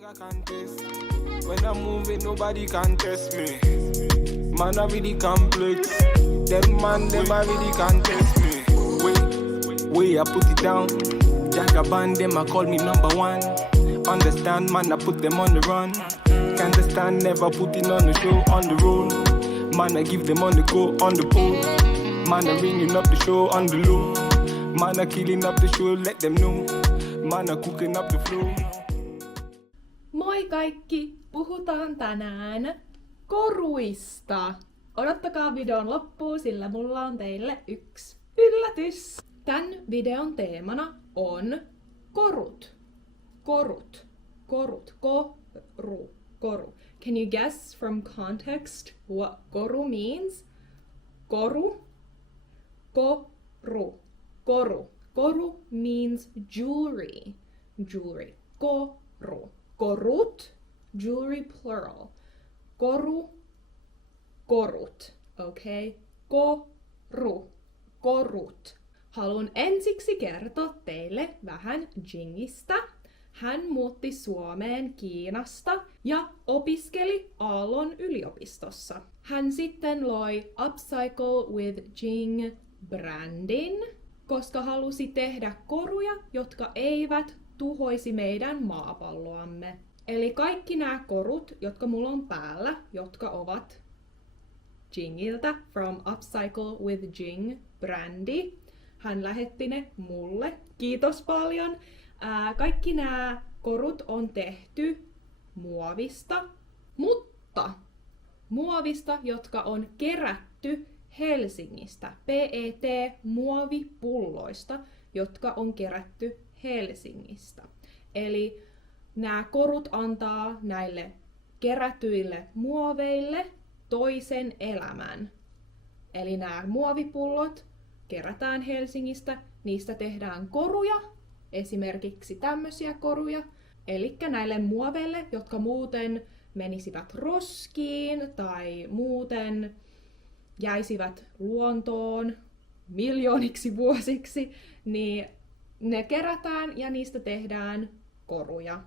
I can test. When I'm moving, nobody can test me. Man, I really complex. Them I really can test me. Way, I put it down. Jagaban, them I call me number one. Understand, man, I put them on the run. Can't understand, never putting on the show, on the road. Man, I give them on the go, on the pole. Man, I ringing up the show on the low. Man, I killing up the show, let them know. Man, I cooking up the flow. Moi kaikki! Puhutaan tänään koruista. Odottakaa videon loppuun, sillä mulla on teille yksi yllätys. Tän videon teemana on korut. Korut. Korut. Koru. Koru. Can you guess from context what koru means? Koru. Koru. Koru. Koru means jewelry. Jewelry. Koru. Korut, jewelry plural. Koru, korut, okay? Koru, korut. Haluan ensiksi kertoa teille vähän Jingistä. Hän muutti Suomeen Kiinasta ja opiskeli Aallon yliopistossa. Hän sitten loi Upcycle with Jing brändin, koska halusi tehdä koruja, jotka eivät tuhoisi meidän maapalloamme. Eli kaikki nämä korut, jotka mulla on päällä, jotka ovat Jingiltä, from Upcycle with Jing brändi. Hän lähetti ne mulle. Kiitos paljon. Kaikki nämä korut on tehty muovista, mutta muovista, jotka on kerätty Helsingistä. PET muovipulloista, jotka on kerätty Helsingistä. Eli nämä korut antaa näille kerätyille muoveille toisen elämän. Eli nämä muovipullot kerätään Helsingistä, niistä tehdään koruja, esimerkiksi tämmöisiä koruja. Eli näille muoveille, jotka muuten menisivät roskiin tai muuten jäisivät luontoon miljooniksi vuosiksi, niin ne kerätään ja niistä tehdään koruja.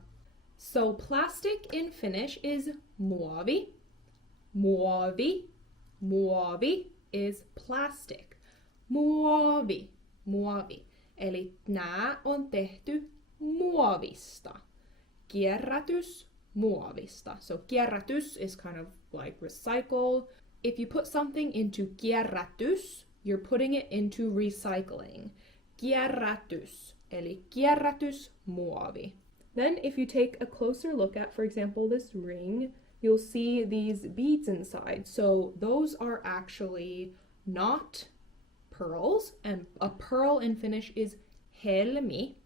So plastic in Finnish is muovi. Muovi. Muovi is plastic. Muovi. Muovi. Eli nämä on tehty muovista. Kierrätys muovista. So kierrätys is kind of like recycle. If you put something into kierrätys, you're putting it into recycling. Kierrätys, eli kierrätysmuovi. Then if you take a closer look at, for example, this ring, you'll see these beads inside. So those are actually not pearls, and a pearl in Finnish is helmi.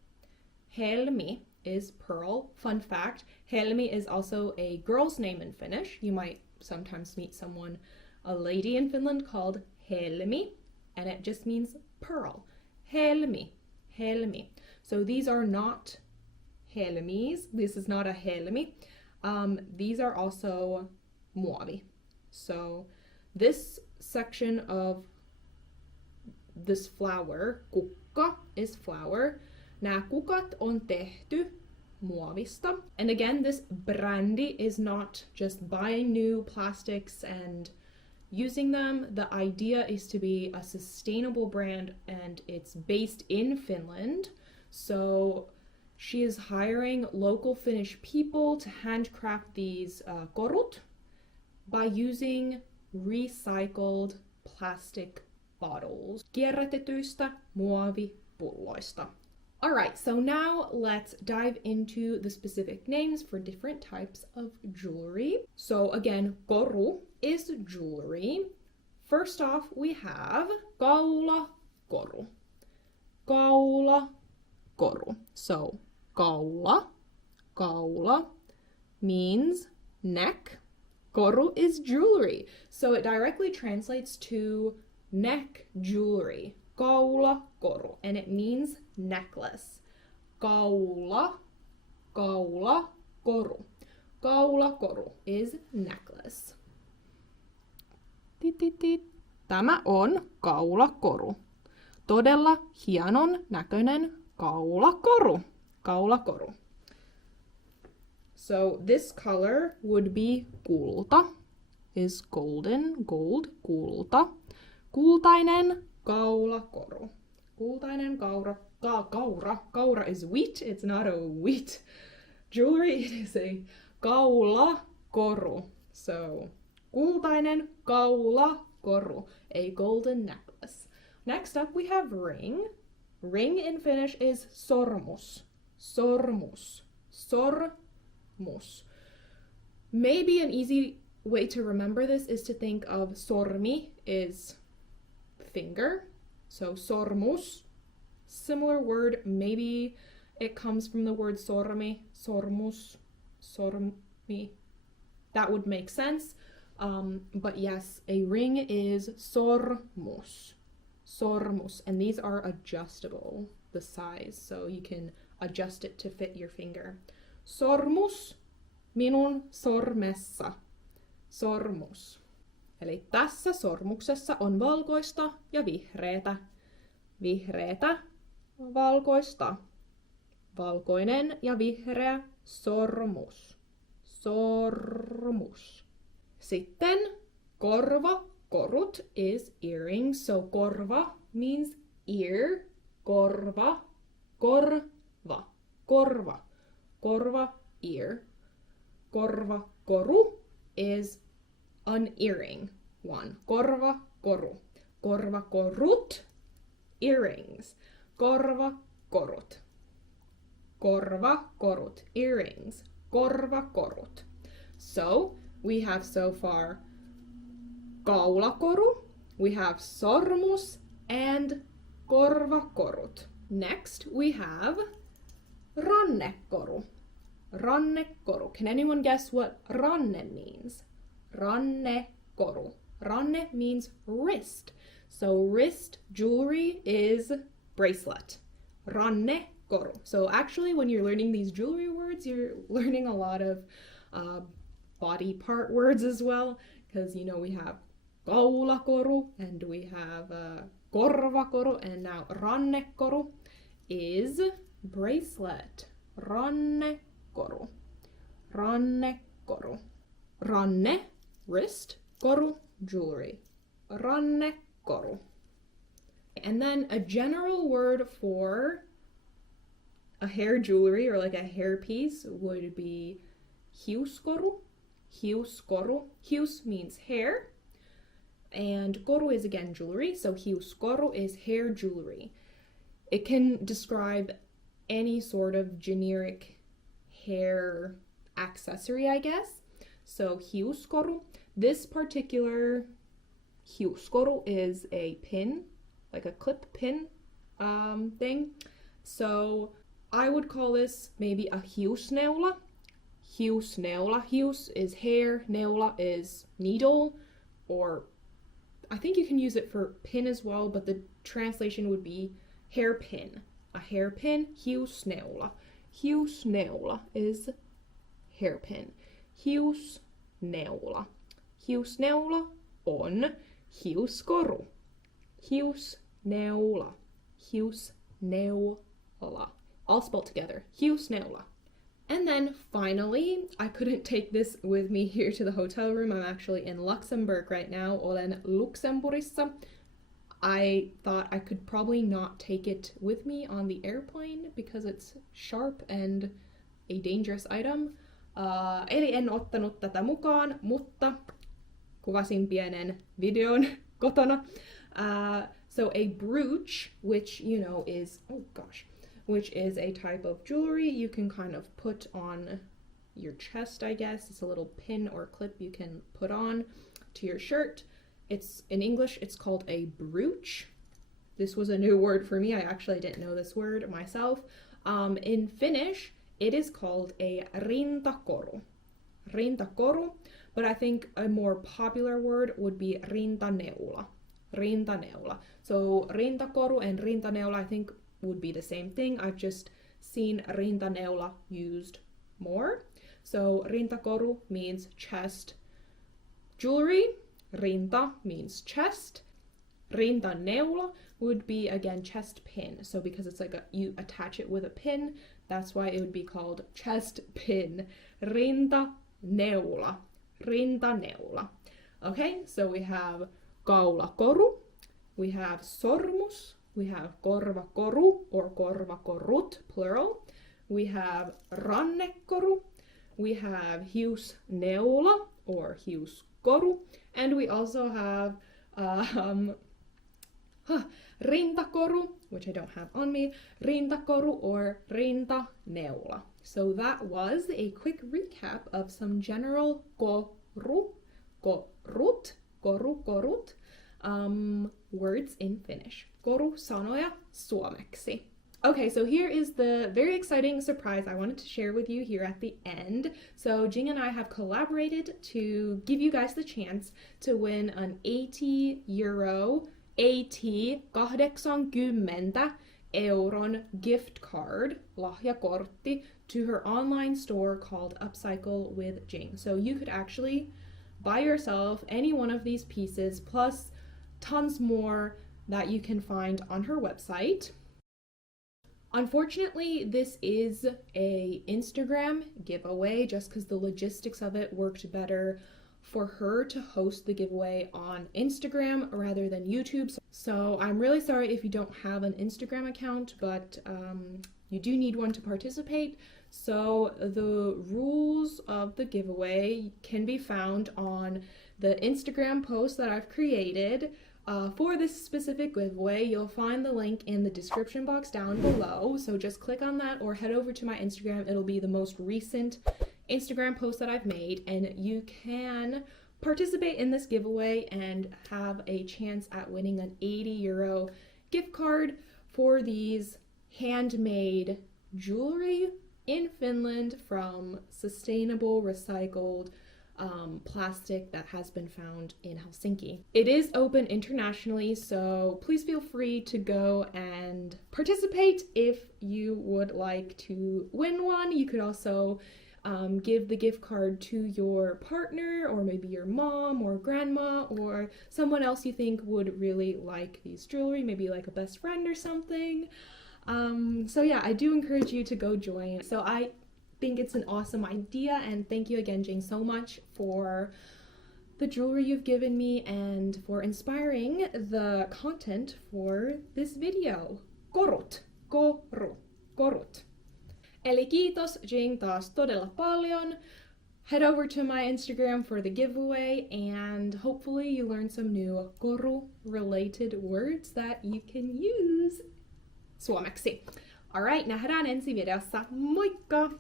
Helmi is pearl. Fun fact, helmi is also a girl's name in Finnish. You might sometimes meet someone, a lady in Finland called Helmi, and it just means pearl. Helmi, helmi. So these are not helmis. This is not a helmi. These are also muovi. So this section of this flower, kukka is flower. Nämä kukat on tehty muovista. And again, this brändi is not just buying new plastics and using them. The idea is to be a sustainable brand, and it's based in Finland. So she is hiring local Finnish people to handcraft these korut by using recycled plastic bottles. Kierrätetyistä muovipulloista. Alright, so now let's dive into the specific names for different types of jewelry. So again, koru is jewelry. First off, we have kaulakoru. Kaulakoru. So kaula means neck. Koru is jewelry. So it directly translates to neck jewelry. Kaulakoru. And it means necklace. Kaulakoru. Kaulakoru is necklace. Tämä on kaulakoru. Todella hienon näköinen kaulakoru. Kaulakoru. So this color would be kulta, is golden, gold, kulta. Kultainen kaulakoru. Kultainen kaura is wheat. It's not a wheat jewelry. It is a kaulakoru. So kultainen kaulakoru, a golden necklace. Next up we have ring. Ring in Finnish is sormus. Sormus. Sormus. Maybe an easy way to remember this is to think of sormi is finger. So sormus, similar word, maybe it comes from the word sormi, sormus, sormi. That would make sense. But yes, a ring is sormus. Sormus. And these are adjustable, the size, so you can adjust it to fit your finger. Sormus minun sormessa. Sormus. Eli tässä sormuksessa on valkoista ja vihreätä. Vihreätä, valkoista. Valkoinen ja vihreä sormus. Sormus. Sitten korva, korut is earrings. So korva means ear. Korva, korva, korva, korva, ear. Korva, koru is an earring one. Korva, koru. Korva, korut, earrings. Korva, korut. Korva, korut, earrings. Korva, korut. So, we have so far kaulakoru, we have sormus, and korvakorut. Next, we have rannekoru. Rannekoru. Can anyone guess what ranne means? Rannekoru. Ranne means wrist. So wrist jewelry is bracelet. Rannekoru. So actually when you're learning these jewelry words, you're learning a lot of body part words as well. Because, you know, we have kaulakoru and we have korvakoru, and now rannekoru is bracelet. Rannekoru. Rannekoru. Ranne, wrist, koru, jewelry. Rannekoru. And then a general word for a hair jewelry or like a hair piece would be hiuskoru. Hiuskoru. Hius means hair. And koru is again jewelry. So hiuskoru is hair jewelry. It can describe any sort of generic hair accessory, I guess. So hiuskoru. This particular hiuskoru is a pin, like a clip pin thing. So I would call this maybe a hiusneula. Hiusneula. Hius is hair, neula is needle, or I think you can use it for pin as well, but the translation would be hairpin. A hairpin, hiusneula. Hiusneula is hairpin. Hiusneula. Hiusneula on hiuskoru. Hiusneula. Hiusneula. All spelled together. Hiusneula. And then finally, I couldn't take this with me here to the hotel room. I'm actually in Luxembourg right now. Olen Luxemburgissa. I thought I could probably not take it with me on the airplane because it's sharp and a dangerous item. Eli en ottanut tätä mukaan, mutta kuvasin pienen videon kotona. So a brooch, which you know is, which is a type of jewelry you can kind of put on your chest, I guess. It's a little pin or clip you can put on to your shirt. It's in English, it's called a brooch. This was a new word for me. I actually didn't know this word myself. In Finnish, it is called a rintakoru. Rintakoru, but I think a more popular word would be rintaneula. Rintaneula. So rintakoru and rintaneula, I think, would be the same thing. I've just seen rintaneula used more. So rintakoru means chest jewelry. Rinta means chest. Rintaneula would be again chest pin. So because it's like you attach it with a pin, That's why it would be called chest pin. Rintaneula. Rintaneula. Okay, so we have kaulakoru, we have sormus, we have korvakoru or korvakorut, plural. We have rannekoru, we have hiusneula or hiuskoru, and we also have rintakoru, which I don't have on me, rintakoru or rintaneula. So that was a quick recap of some general koru, korut, korut, words in Finnish. Koru-sanoja suomeksi. Okay, so here is the very exciting surprise I wanted to share with you here at the end. So Jing and I have collaborated to give you guys the chance to win an €80, 80 gift card, lahjakortti, to her online store called Upcycle with Jing. So you could actually buy yourself any one of these pieces plus tons more that you can find on her website. Unfortunately, this is a Instagram giveaway just because the logistics of it worked better for her to host the giveaway on Instagram rather than YouTube. So I'm really sorry if you don't have an Instagram account, but you do need one to participate. So the rules of the giveaway can be found on the Instagram post that I've created. For this specific giveaway, you'll find the link in the description box down below. So just click on that or head over to my Instagram. It'll be the most recent Instagram post that I've made, and you can participate in this giveaway and have a chance at winning an €80 gift card for these handmade jewelry in Finland from sustainable recycled plastic that has been found in Helsinki. It is open internationally, so please feel free to go and participate if you would like to win one. You could also give the gift card to your partner or maybe your mom or grandma or someone else you think would really like these jewelry, maybe like a best friend or something. So yeah, I do encourage you to go join. So I think it's an awesome idea, and thank you again, Jing, so much for the jewelry you've given me and for inspiring the content for this video. Korut, korut. Eli kiitos Jing taas todella paljon. Head over to my Instagram for the giveaway, and hopefully you learn some new koru-related words that you can use suomeksi. Alright, nähdään ensi videossa. Moikka!